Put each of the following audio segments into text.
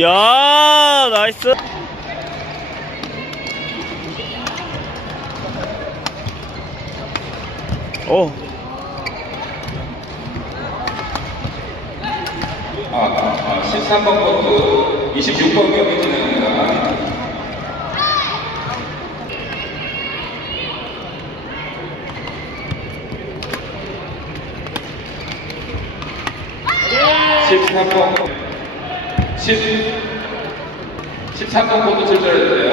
야 나이스. 오. 아, 아, 13번 코트 26번 경기 진행합니다. (13번) 10 13번 코트 출전해주세요.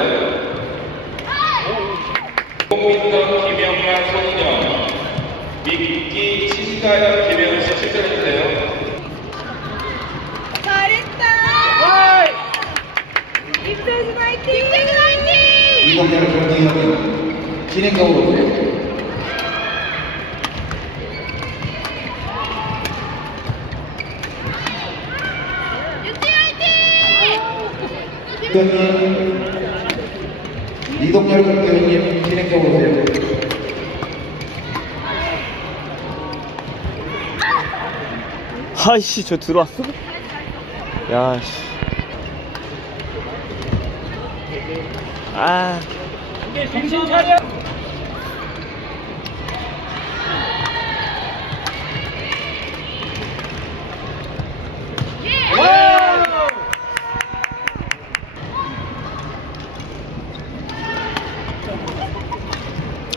홍민던, 김영만, 손은영, 미끼, 신가연, 김혜원 씨 출전해주세요. 잘했다! 임태준 화이팅! 임태준 화이팅! 이동열 경기형은 진행적으로 오세요. 유티 화이팅! 경기형은 이동열 경기형님 진행적으로 오세요. 아이씨 저 들어왔어? 야씨 아 정신 차려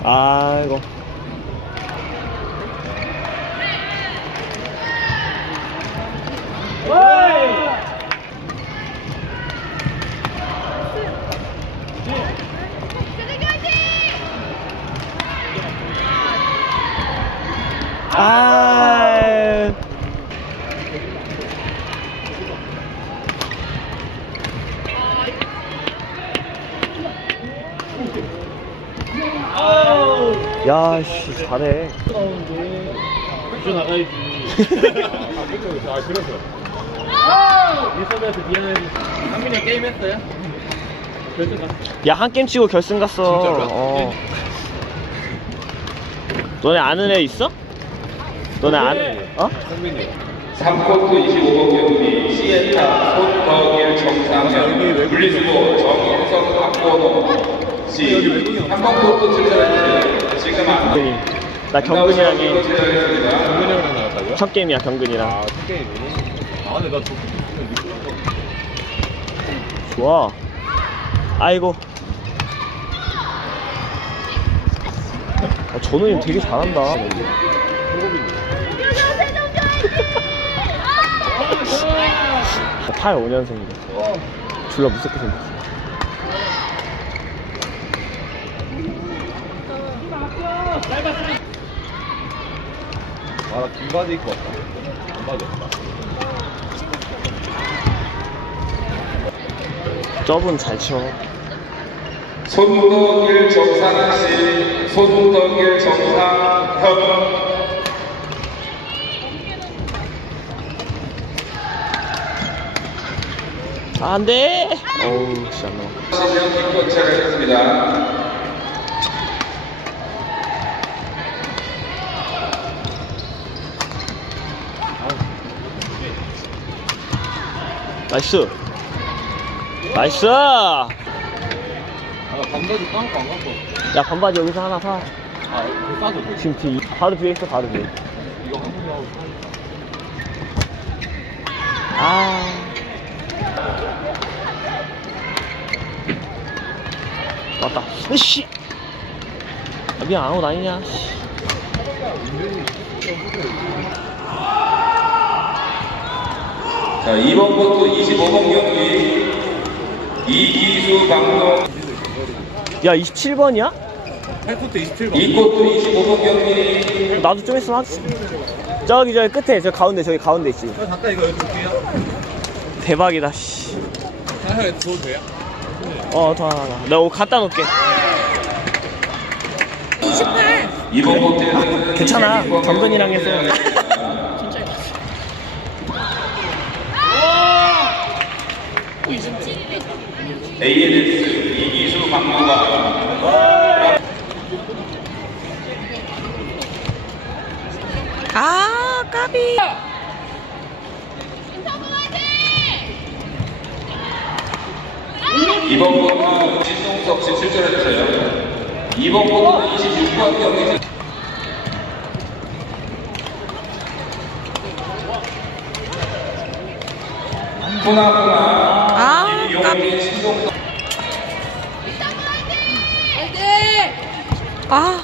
아이고 야 씨 잘해 이쪽 나가야지. 아, 그래서. 일선한테 미안해. 한민이 형 게임 했어요? 결승 갔어. 야 한 게임 치고 결승 갔어 진짜로? 어. 너네 아는 애 있어? 너네 아는 어? 한민이. 3코트 25번 경기 시에타 손덕일 정상현 분리수도 정인석 박건호 씨 3번 코트 출전해주세요. 경근이 나 경근이랑 해. 한민이랑 나갔다고요? 첫 게임이야 경근이랑 아, 첫 게임이. 아, 근데 나 저거 좋아 아이고 아, 전우님 되게 잘한다 유정 세종주 화이팅! 8 5년생인데 졸라 무섭게 생겼어 아, 나 긴 바지 입고 왔다. 긴 바지 없다. 저분 잘 쳐 손덕일 정상현 씨 손덕일 정상현 아, 안돼 어우 진짜 안 나와 시정 기권 체결했습니다. 나이스. 나이스. 아, 나 반바지 까먹고 안 갖고. 야 반바지 여기서 하나 사. 아, 이거 싸도 돼. 지금 뒤 바로 뒤에 있어 바로 뒤에. 이거 한민이하고 아. 왔다. 으씨. 아, 미안 아무도 아니냐. 씨. 자, 2번 코트 25번 경기 이기수 방동 야 27번이야? 8코트 27번. 2코트 25번 경기 나도 좀 있으면 하지 저기 저기 끝에 저 가운데 저기 가운데 있지 아, 잠깐 이거 여기 볼게요. 대박이다 씨. 아, 형, 줘도 돼요? 어, 더 하나, 하나. 내가 갖다 놓을게. 2번 코트에서는 괜찮아. 26번 정근이랑 해서. ANS 이기수 박무가 아, 까비! 2번 코트 신동석 씨 출전해주세요. 2번 코트는 26번 경기 후나후나 아.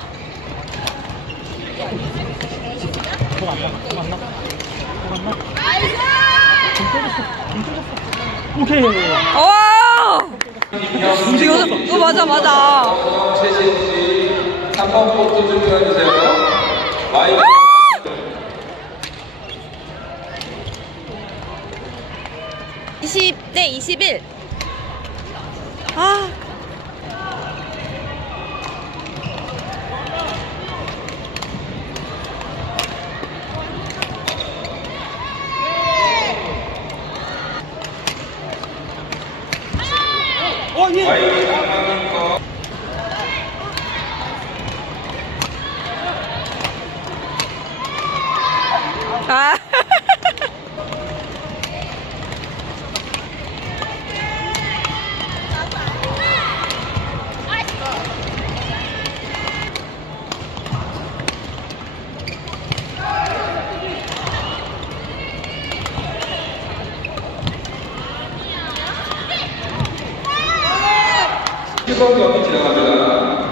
오케이. 와! 이거, 이거 맞아, 맞아. 최시영 씨 3번 코트 출전해주세요. 마이크 이십 대 이십일. 아. 15秒こちらまで